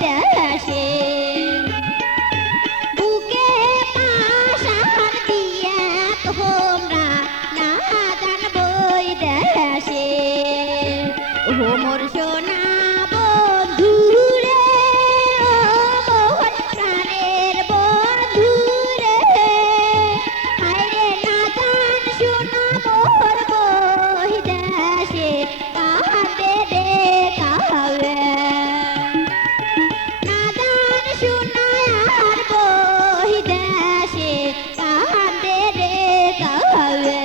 দেশে বুকে পাশার দিয়ে তোমরা না জানবই দেশে মোর সোনা বন্ধু রে ও মোর প্রাণের বন্ধু রে হায়রে না জান শোনা মোর বই দেশে কাঁদে রে কাবে না জান শোনা আর বই দেশে কাঁদে রে কাবে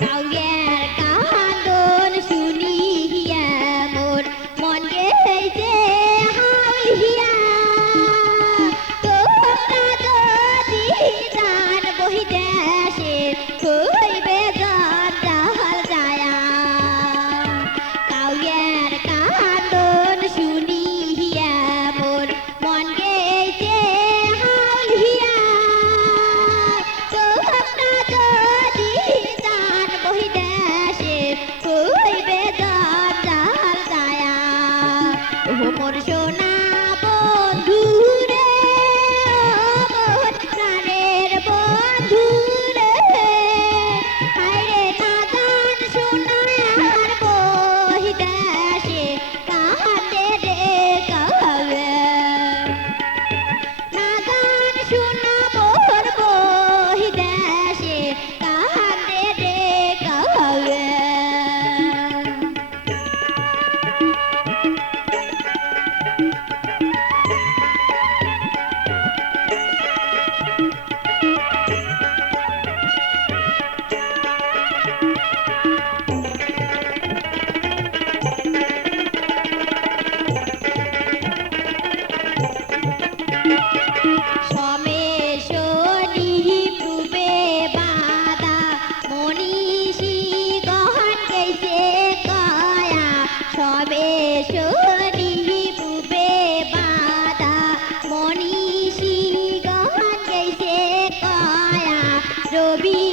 কাউয়ের কান্দন শুনিয়া মোর মন গেছে হাউলিয়া তোমরা যদি জান বহি দেশে হইবে জঞ্জাল যায়া কাউয়ের কান্দন শুনিয়া মোর মন গেছে হাউলিয়া তোমরা যদি জান বহি দেশে হইবে জঞ্জাল যায়া ও মোর সোনা বন্ধু রে ও মোর প্রাণের বন্ধু রে হায়রে না জান শোনা আর বহি দেশে কাঁদে রে কাবে না জান শোনা মোর বহি দেশে কাঁদে রে কাবে সমেশনি পূবে বাদা মনীষী গহন গেছে কয়া সমেশনি পূবে বাদা মনীষী গহন গেছে কয়া রবি